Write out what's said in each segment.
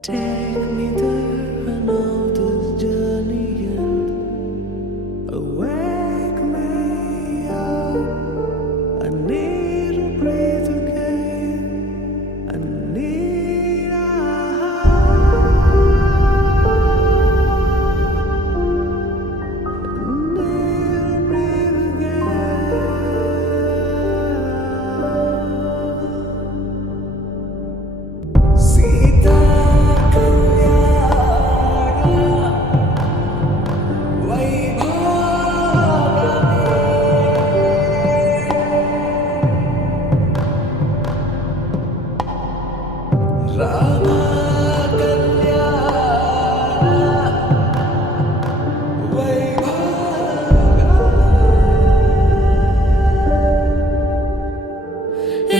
Take me there, I know this journey ends. Awake me up, I need to breathe again. I need a breathe again. Sita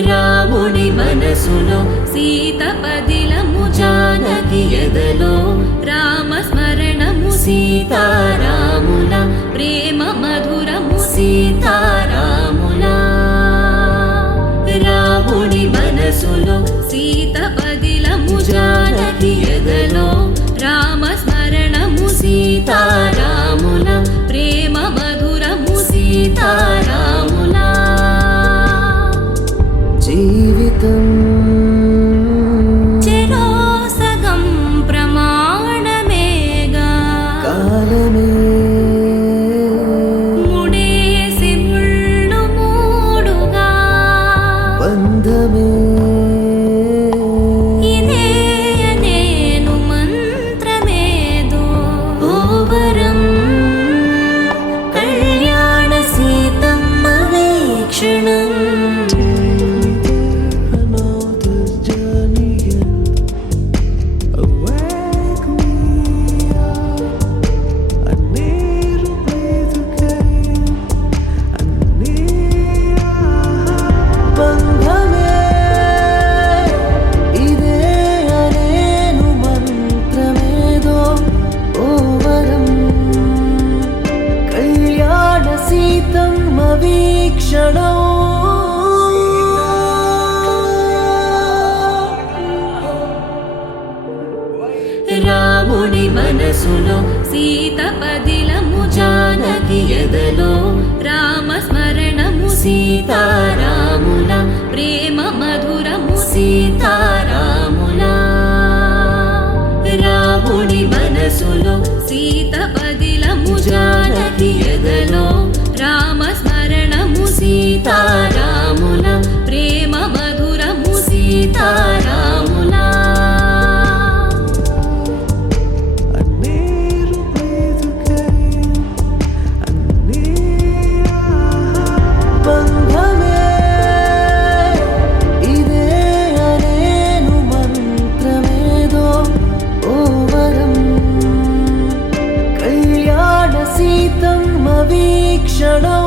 రాముని మనసులో సీత పదిలము జానకి ఎదలో రామ స్మరణము సీతారాముల ప్రేమ మధురము సీతారాముల రాముని మనసులో సీత పదిలము జానకి ఎదలో రామ స్మరణము సీతారాముల ప్రేమ మధురము సీతారాముల జీవితం చెరో సగం ప్రమాణమేగా కాలమే ముడేసి ముళ్ళు మూడుగా బంధమే ఇదే నేను మంత్రమేదో ఓవరం కళ్యాణ సీతమ్మ వీక్షణం రాముని మనసులో సీత పదిలము జానకి ఎదలో రామ స్మరణము సీతారాముల ప్రేమ మధురము సీతారాముల రాముని మనసులో సీత పదిలము జానకి ఎదలో రామ స్మరణము సీతారాముల ప్రేమ మధురము సీతారాముల క్షణం